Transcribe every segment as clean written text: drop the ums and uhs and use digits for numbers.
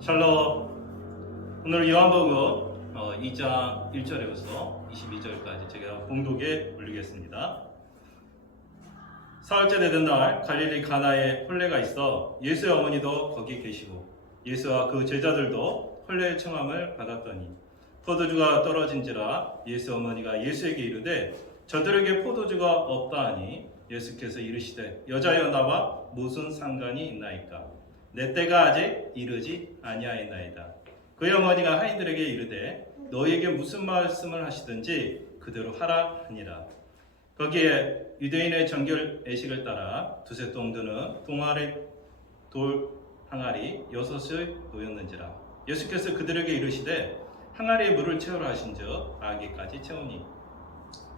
샬롬. 오늘 요한복음 2장 1절에서 22절까지 제가 봉독에 올리겠습니다. 사흘째 되던 날 갈릴리 가나에 혼례가 있어 예수의 어머니도 거기 계시고 예수와 그 제자들도 혼례의 청함을 받았더니 포도주가 떨어진지라 예수 어머니가 예수에게 이르되 저들에게 포도주가 없다 하니 예수께서 이르시되 여자여 나와 무슨 상관이 있나이까 내 때가 아직 이르지 아니하였나이다. 그의 어머니가 하인들에게 이르되 너희에게 무슨 말씀을 하시든지 그대로 하라 하니라. 거기에 유대인의 정결 예식을 따라 두세 똥 드는 돌 항아리 6을 놓였는지라. 예수께서 그들에게 이르시되 항아리에 물을 채우라 하신즉 아기까지 채우니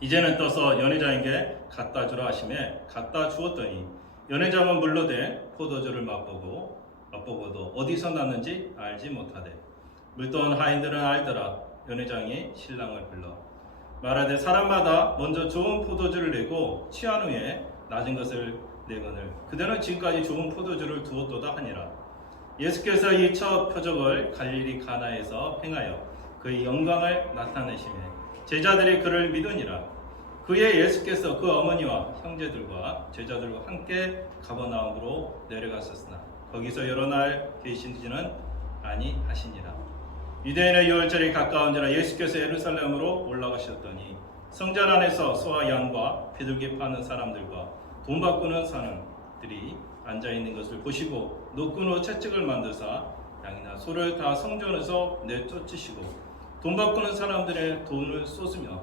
이제는 떠서 연회장에게 갖다 주라 하시매 갖다 주었더니 연회장은 물로 된 포도주를 맛보고도 어디서 났는지 알지 못하되 물던 하인들은 알더라. 연회장이 신랑을 불러 말하되 사람마다 먼저 좋은 포도주를 내고 취한 후에 낮은 것을 내거늘 그대는 지금까지 좋은 포도주를 두었도다 하니라. 예수께서 이 첫 표적을 갈릴리 가나에서 행하여 그의 영광을 나타내시매 제자들이 그를 믿으니라. 그의 예수께서 그 어머니와 형제들과 제자들과 함께 가버나움으로 내려갔었으나 거기서 여러 날 계시지는 아니하시니라. 유대인의 유월절이 가까운지라 예수께서 예루살렘으로 올라가셨더니 성전 안에서 소와 양과 비둘기 파는 사람들과 돈 바꾸는 사람들이 앉아있는 것을 보시고 노끈 후 채찍을 만드사 양이나 소를 다 성전에서 내쫓으시고 돈 바꾸는 사람들의 돈을 쏟으며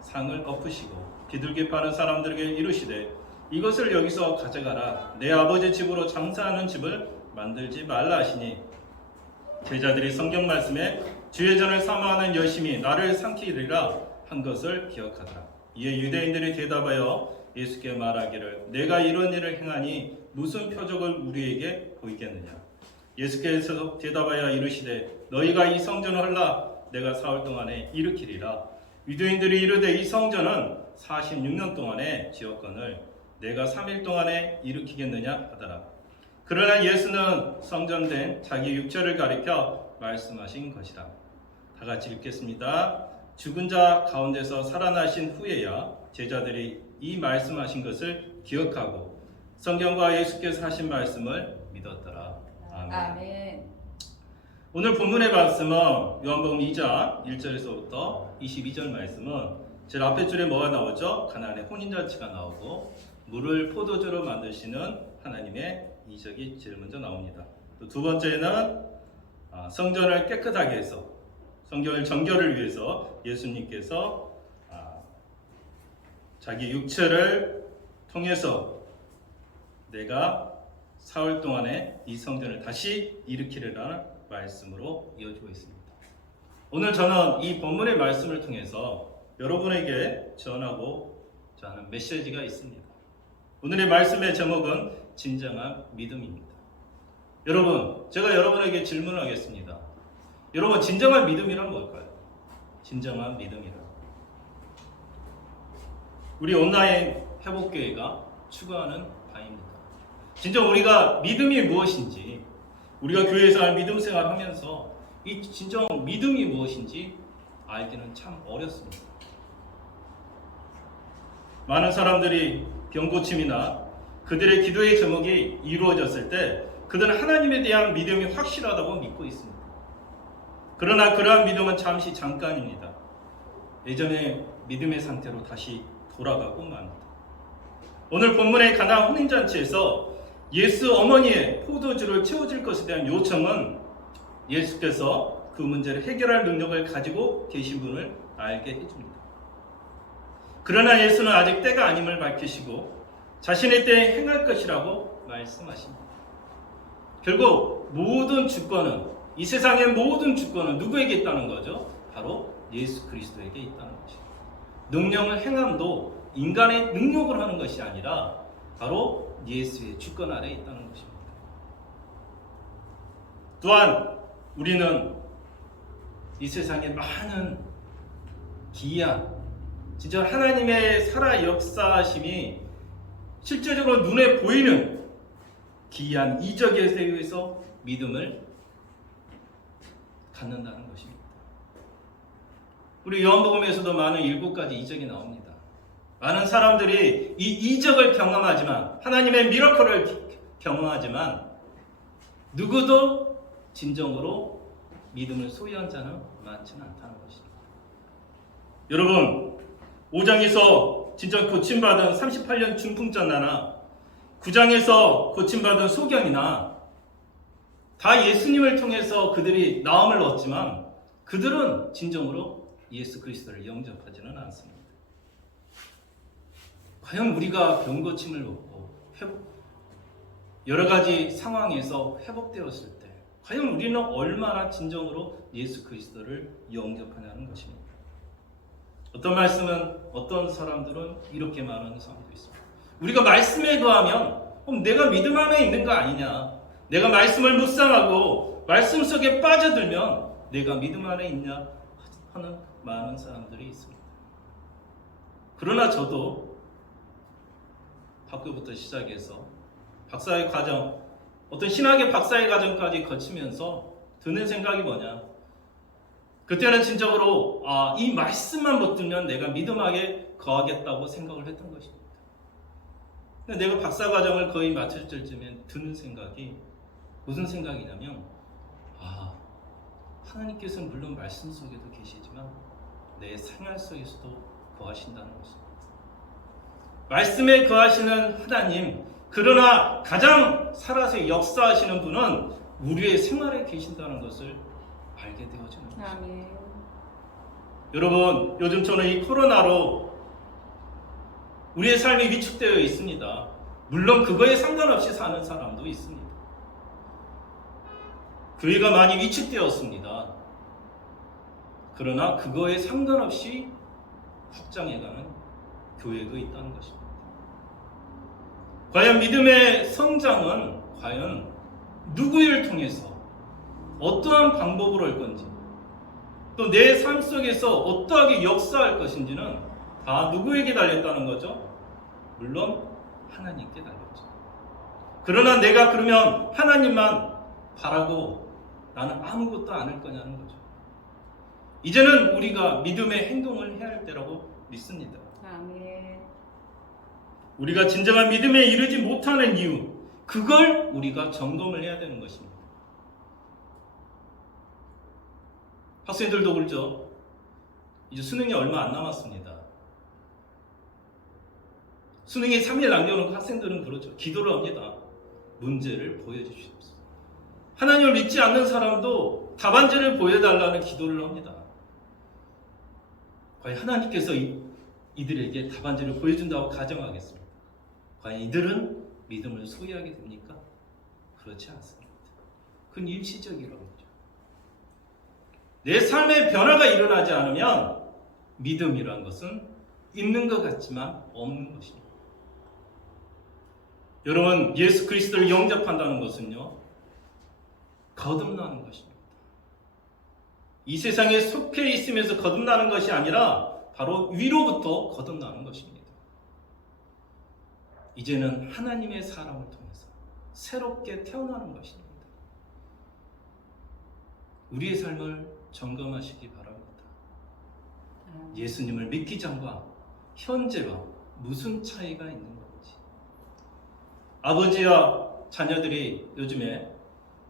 상을 엎으시고 비둘기 파는 사람들에게 이르시되 이것을 여기서 가져가라. 내 아버지 집으로 장사하는 집을 만들지 말라 하시니 제자들이 성경 말씀에 주의 전을 사모하는 열심히 나를 삼키리라 한 것을 기억하더라. 이에 유대인들이 대답하여 예수께 말하기를 내가 이런 일을 행하니 무슨 표적을 우리에게 보이겠느냐. 예수께서 대답하여 이르시되 너희가 이 성전을 헐라 내가 사흘 동안에 일으키리라. 유대인들이 이르되 이 성전은 46년 동안에 지었거늘 내가 3일 동안에 일으키겠느냐 하더라. 그러나 예수는 성전된 자기 육체를 가리켜 말씀하신 것이다. 다 같이 읽겠습니다. 죽은 자 가운데서 살아나신 후에야 제자들이 이 말씀하신 것을 기억하고 성경과 예수께서 하신 말씀을 믿었더라. 아멘. 아멘. 오늘 본문의 말씀은 요한복음 2장 1절에서부터 22절 말씀은 제일 앞에 줄에 뭐가 나오죠? 가나안의 혼인잔치가 나오고 물을 포도주로 만드시는 하나님의 이적이 제일 먼저 나옵니다. 또 두 번째는 성전을 깨끗하게 해서 성경을 정결을 위해서 예수님께서 자기 육체를 통해서 내가 사흘 동안에 이 성전을 다시 일으키리라는 말씀으로 이어지고 있습니다. 오늘 저는 이 본문의 말씀을 통해서 여러분에게 전하고자 하는 메시지가 있습니다. 오늘의 말씀의 제목은 진정한 믿음입니다. 여러분, 제가 여러분에게 질문을 하겠습니다. 여러분, 진정한 믿음이란 뭘까요? 진정한 믿음이란 우리 온라인 회복교회가 추구하는 바입니다. 진정 우리가 믿음이 무엇인지 우리가 교회에서 믿음 생활하면서 이 진정 믿음이 무엇인지 알기는 참 어렵습니다. 많은 사람들이 병고침이나 그들의 기도의 제목이 이루어졌을 때 그들은 하나님에 대한 믿음이 확실하다고 믿고 있습니다. 그러나 그러한 믿음은 잠시 잠깐입니다. 예전의 믿음의 상태로 다시 돌아가고 맙니다. 오늘 본문의 가나 혼인잔치에서 예수 어머니의 포도주를 채워줄 것에 대한 요청은 예수께서 그 문제를 해결할 능력을 가지고 계신 분을 알게 해줍니다. 그러나 예수는 아직 때가 아님을 밝히시고 자신의 때에 행할 것이라고 말씀하십니다. 결국 모든 주권은 이 세상의 모든 주권은 누구에게 있다는 거죠? 바로 예수 그리스도에게 있다는 것입니다. 능력을 행함도 인간의 능력을 하는 것이 아니라 바로 예수의 주권 아래에 있다는 것입니다. 또한 우리는 이 세상에 많은 기이한 진짜 하나님의 살아 역사하심이 실제적으로 눈에 보이는 기이한 이적에 대해서 믿음을 갖는다는 것입니다. 우리 요한복음에서도 많은 7가지 이적이 나옵니다. 많은 사람들이 이 이적을 경험하지만, 하나님의 미러클을 경험하지만 누구도 진정으로 믿음을 소유한 자는 많지는 않다는 것입니다. 여러분, 5장에서 진정 고침받은 38년 중풍전나나 9장에서 고침받은 소경이나 다 예수님을 통해서 그들이 나음을 얻지만 그들은 진정으로 예수 그리스도를 영접하지는 않습니다. 과연 우리가 병고침을 얻고 여러 가지 상황에서 회복되었을 때 과연 우리는 얼마나 진정으로 예수 그리스도를 영접하냐는 것입니다. 어떤 사람들은 이렇게 말하는 사람도 있습니다. 우리가 말씀에 거하면 그럼 내가 믿음 안에 있는 거 아니냐? 내가 말씀을 묵상하고 말씀 속에 빠져들면 내가 믿음 안에 있냐? 하는 많은 사람들이 있습니다. 그러나 저도 학교부터 시작해서 박사의 과정, 어떤 신학의 박사의 과정까지 거치면서 드는 생각이 뭐냐? 그때는 진정으로 이 말씀만 붙들면 내가 믿음하게 거하겠다고 생각을 했던 것입니다. 근데 내가 박사 과정을 거의 마칠 때쯤에 드는 생각이 무슨 생각이냐면 하나님께서는 물론 말씀 속에도 계시지만 내 생활 속에서도 거하신다는 것입니다. 말씀에 거하시는 하나님, 그러나 가장 살아서 역사하시는 분은 우리의 생활에 계신다는 것을 알게 되어지는 것입니다. 아멘. 여러분, 요즘 저는 이 코로나로 우리의 삶이 위축되어 있습니다. 물론 그거에 상관없이 사는 사람도 있습니다. 교회가 많이 위축되었습니다. 그러나 그거에 상관없이 확장해가는 교회도 있다는 것입니다. 과연 믿음의 성장은 과연 누구를 통해서 어떠한 방법으로 할 건지, 또 내 삶 속에서 어떠하게 역사할 것인지는 다 누구에게 달렸다는 거죠? 물론 하나님께 달렸죠. 그러나 내가 그러면 하나님만 바라고 나는 아무것도 안 할 거냐는 거죠. 이제는 우리가 믿음의 행동을 해야 할 때라고 믿습니다. 아멘. 우리가 진정한 믿음에 이르지 못하는 이유, 그걸 우리가 점검을 해야 되는 것입니다. 학생들도 그렇죠. 이제 수능이 얼마 안 남았습니다. 수능이 3일 남겨놓고 학생들은 그렇죠. 기도를 합니다. 문제를 보여주시옵소서. 하나님을 믿지 않는 사람도 답안지를 보여달라는 기도를 합니다. 과연 하나님께서 이들에게 답안지를 보여준다고 가정하겠습니다. 과연 이들은 믿음을 소유하게 됩니까? 그렇지 않습니다. 그건 일시적이라고 하죠. 내 삶에 변화가 일어나지 않으면 믿음이라는 것은 있는 것 같지만 없는 것입니다. 여러분, 예수 그리스도를 영접한다는 것은요, 거듭나는 것입니다. 이 세상에 속해 있으면서 거듭나는 것이 아니라 바로 위로부터 거듭나는 것입니다. 이제는 하나님의 사람을 통해서 새롭게 태어나는 것입니다. 우리의 삶을 점검하시기 바랍니다. 예수님을 믿기 전과 현재와 무슨 차이가 있는 건지. 아버지와 자녀들이 요즘에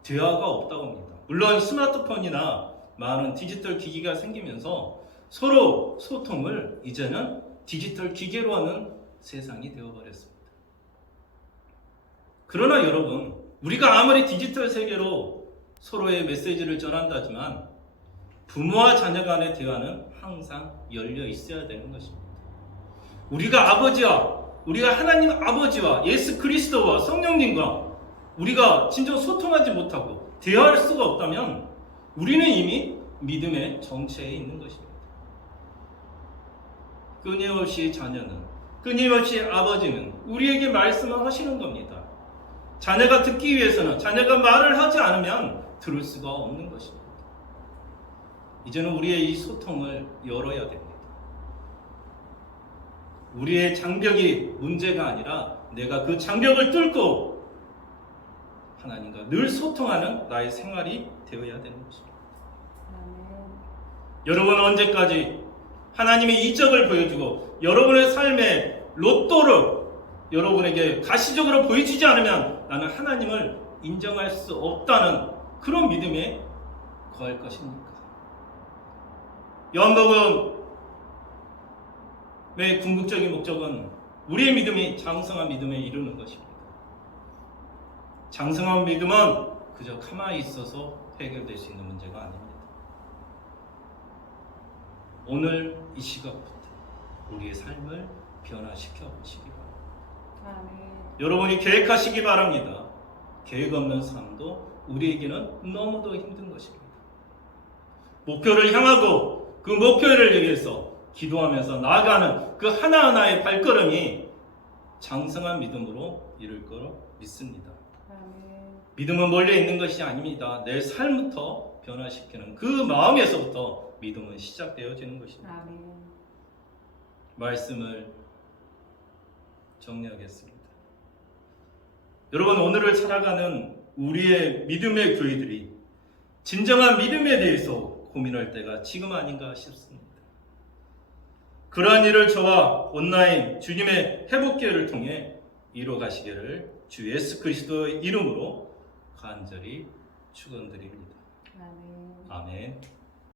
대화가 없다고 합니다. 물론 스마트폰이나 많은 디지털 기기가 생기면서 서로 소통을 이제는 디지털 기계로 하는 세상이 되어버렸습니다. 그러나 여러분, 우리가 아무리 디지털 세계로 서로의 메시지를 전한다지만 부모와 자녀 간의 대화는 항상 열려 있어야 되는 것입니다. 우리가 하나님 아버지와 예수 그리스도와 성령님과 우리가 진정 소통하지 못하고 대화할 수가 없다면 우리는 이미 믿음의 정체에 있는 것입니다. 끊임없이 자녀는, 끊임없이 아버지는 우리에게 말씀을 하시는 겁니다. 자녀가 듣기 위해서는 자녀가 말을 하지 않으면 들을 수가 없는 것입니다. 이제는 우리의 이 소통을 열어야 됩니다. 우리의 장벽이 문제가 아니라 내가 그 장벽을 뚫고 하나님과 늘 소통하는 나의 생활이 되어야 되는 것입니다. 여러분은 언제까지 하나님의 이적을 보여주고 여러분의 삶의 로또를 여러분에게 가시적으로 보여주지 않으면 나는 하나님을 인정할 수 없다는 그런 믿음에 거할 것입니까? 요한복음의 궁극적인 목적은 우리의 믿음이 장성한 믿음에 이르는 것입니다. 장성한 믿음은 그저 가만히 있어서 해결될 수 있는 문제가 아닙니다. 오늘 이 시각부터 우리의 삶을 변화시켜 보시기 바랍니다. 여러분이 계획하시기 바랍니다. 계획 없는 삶도 우리에게는 너무도 힘든 것입니다. 목표를 향하고 그 목표를 위해서 기도하면서 나아가는 그 하나하나의 발걸음이 장성한 믿음으로 이룰 거로 믿습니다. 믿음은 멀리 있는 것이 아닙니다. 내 삶부터 변화시키는 그 마음에서부터 믿음은 시작되어지는 것입니다. 말씀을 정리하겠습니다. 여러분, 오늘을 살아가는 우리의 믿음의 교회들이 진정한 믿음에 대해서 고민할 때가 지금 아닌가 싶습니다. 그러한 일을 저와 온라인 주님의 회복기회를 통해 이루어가시기를 주 예수 그리스도의 이름으로 간절히 축원드립니다. 아멘.